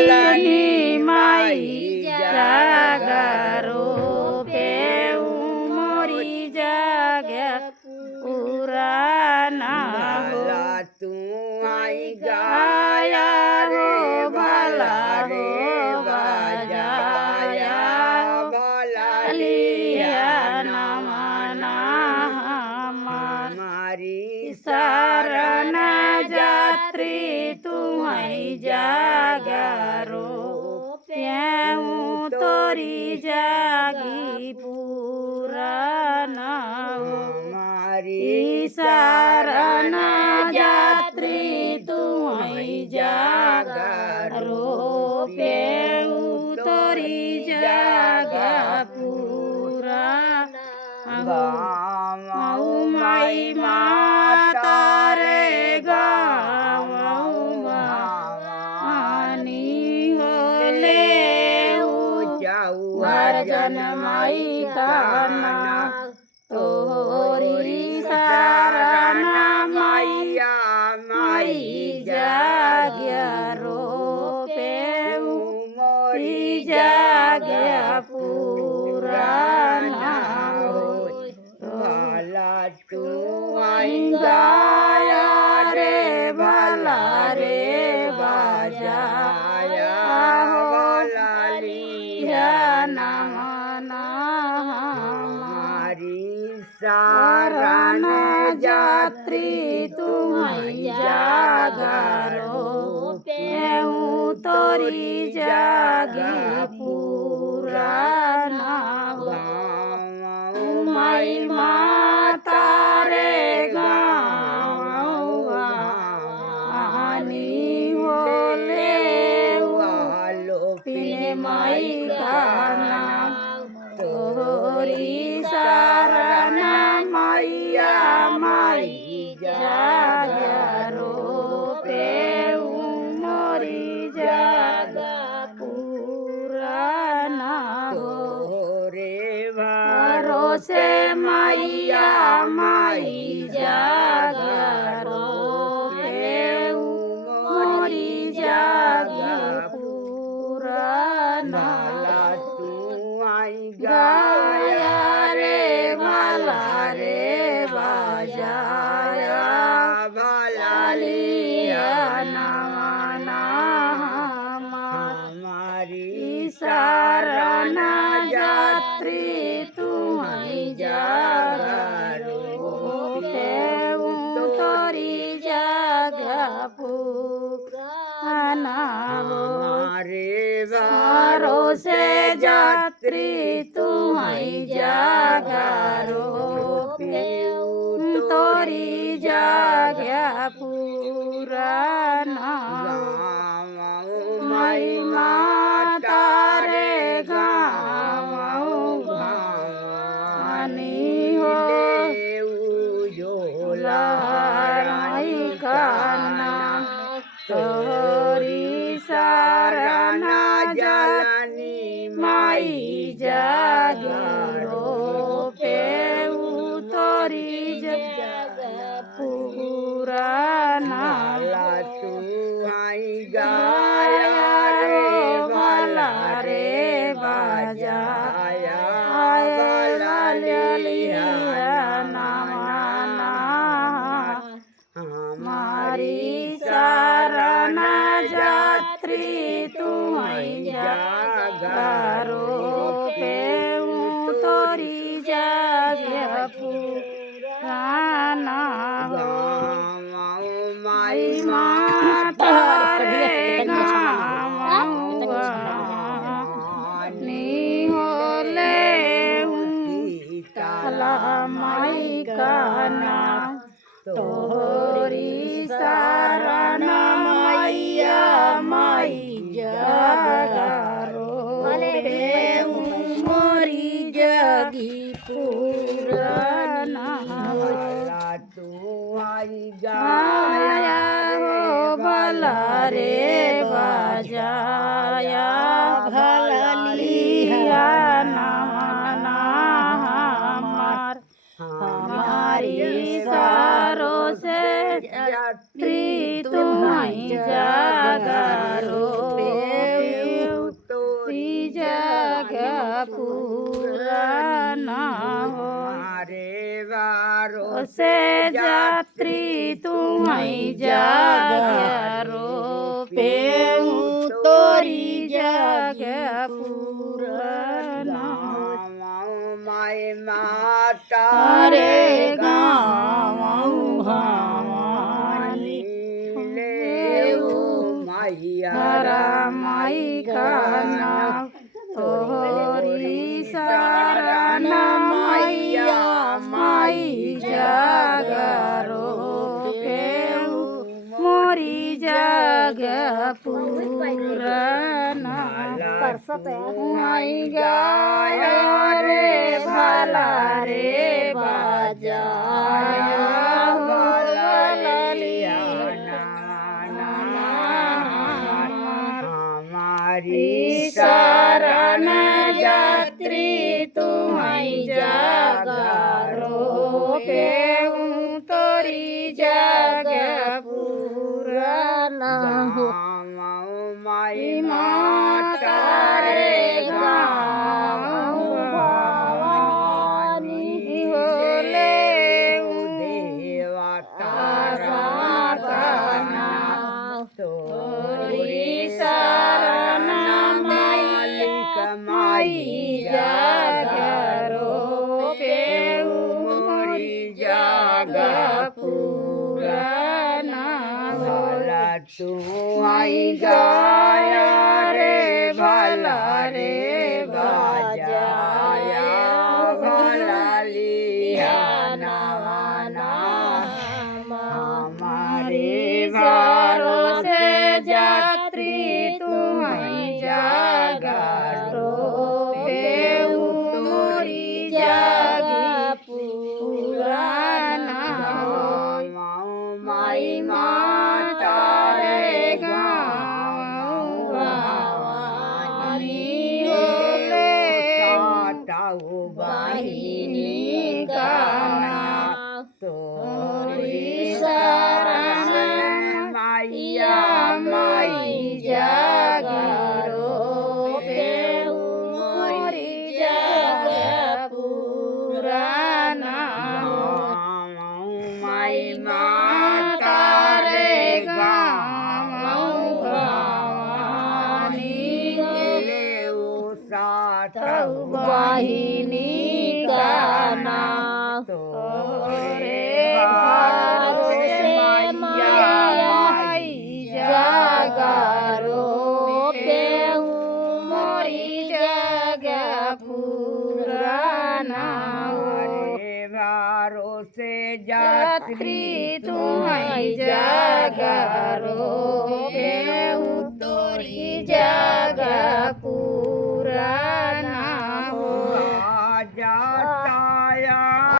વાલની માઈ જાગરો પેવું મોરી જાગ્યા પુરાના ભલા તું આઈ ગાયા ગાયા હો રે ભલા ભલા હો રે વાજાયા ભલા લિયા નમના નમના મારી શરણ જાત્રી તું અહીં જાગરો પ્યાઉં તોરી જાગી પુરાના મારી શરણ જાત્રી તું અહીં જાગરો પ્યાઉં તોરી જાગા પુરાના ગાઉં માઈ માતા રે ગાઉં માની હોલે હરજન માઈ કાના તોરી સારના મૈયા માઈ જાગ્યા રો પેવું મોરી જાગ્યા પુરાના ભલા તું આઈ આઈ ગાયા રે ભલા રે બાજાયા હો લિયા નમના મારી શરણ શરણ જાત્રી તું અહીં જાગરો પેઉં તોરી જાગી પુરાના માઈ માતા રે ગાવાની હોલે પીને માઈ ગાના તોરી સારના મૈયા માઈ જાગરો પેવું મોરી જાગા પુરાના રે ભરોસે મૈયા માઈ જાગરો પેવું મોરી જાગા પુરાના ભલા તું આઈ ગાયા રે ભલા રે બાજાયા ભલા લિયા નમના મારી શરણ જાત્રી તું અહીં જાગરો પેવું તોરી જાગ્યા પુરાના મારે ભરોસે જાત્રી તું અહીં જાગરો પેવું તોરી જાગ્યા પુરાના માઈ માતા રે ગાવાની હો લહરાઈ કાના તોરી શરણ જાત્રી માઈ જાગરો પેવું તોરી જાગા પુરાના તું આઈ पुराना हो मारे वारो से जात्री तुम्हारी जागरो पे तोरी जग पुराना माय माता रे गाँव हमारी लेऊ मैया माई खाना तोरी शरण मैया माई जागरो पेऊ मोरी जग पुराना माई गाया रे भला रे बाजाया हमारी शरण यात्री तुम्हारी जागरो पेऊ तोरी जग पुराना हो माई माता रे गाँव भवानी होले देवा तारा काना तोरी शरण मालिक माई जागरो पेऊ मोरी जग पुराना भला तू माई गाया रे भला रे बाजाया भला लिया नवाना हमारे सारो से जात्री तुम्हारी जागरो पेऊ मोरी जग पुराना माई माता रे गाँव भवानी होले बाहिनी गाना तोरी शरण मैया माई जागरो पेऊ मोरी जग पुराना माई माता रे गाँव भवानी वाहिनी गाना तोरे भरोसे माई जागरो पेऊ मोरी जग पुराना से यात्री तुम्हारी जागरो पेऊ तोरी जग